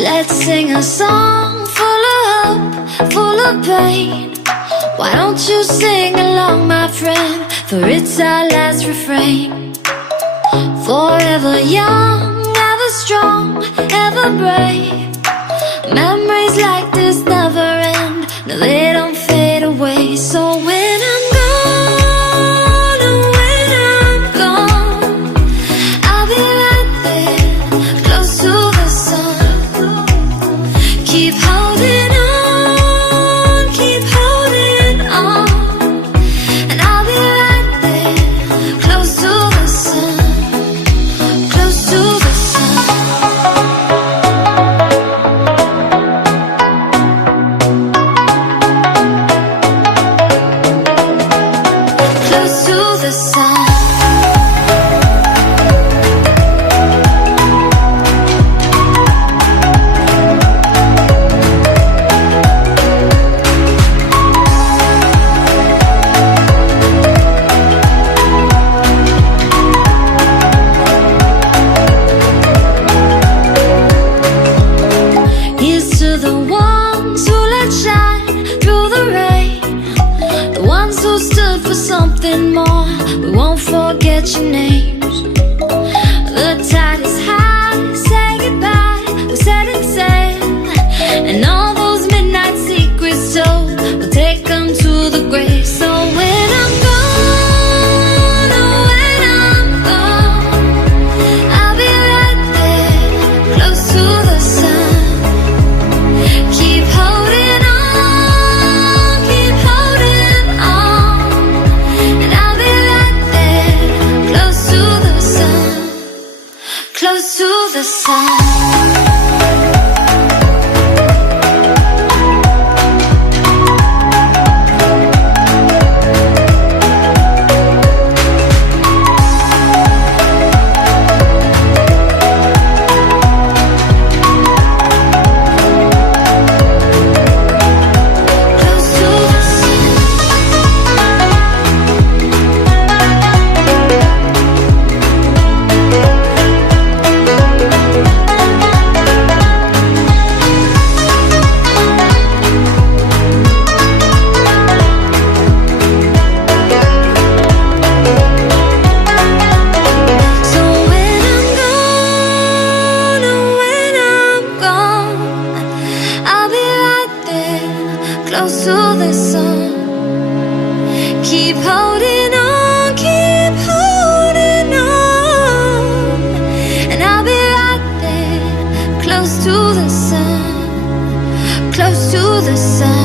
Let's sing a song full of hope, full of pain. Why don't you sing along, my friend? For it's our last refrain. Forever young, ever strong, ever brave. Memories like this never end. No, they don't fade away. So when I'm gone, oh, when I'm gone, I'll be right there, close to the sun. Keep holding on, keep holding on, and I'll be right there, close to the sun, close to the sun. Close to the sun. Here's to the ones who let shine through the rain, the ones who stood for something more. We won't forget your names. The tide is high, say goodbye, we're setting sail, and all those midnight secrets told, we'll take them to the grave. So when I'm gone, oh, when I'm gone, I'll be right there, close to the sun. Keep holding on, keep holding on, and I'll be right there, close to the sun, close to the sun. Close to the sun. So when I'm gone, oh, when I'm gone, I'll be right there, close to the sun. Keep holding on, keep holding on, and I'll be right there, close to the sun, close to the sun.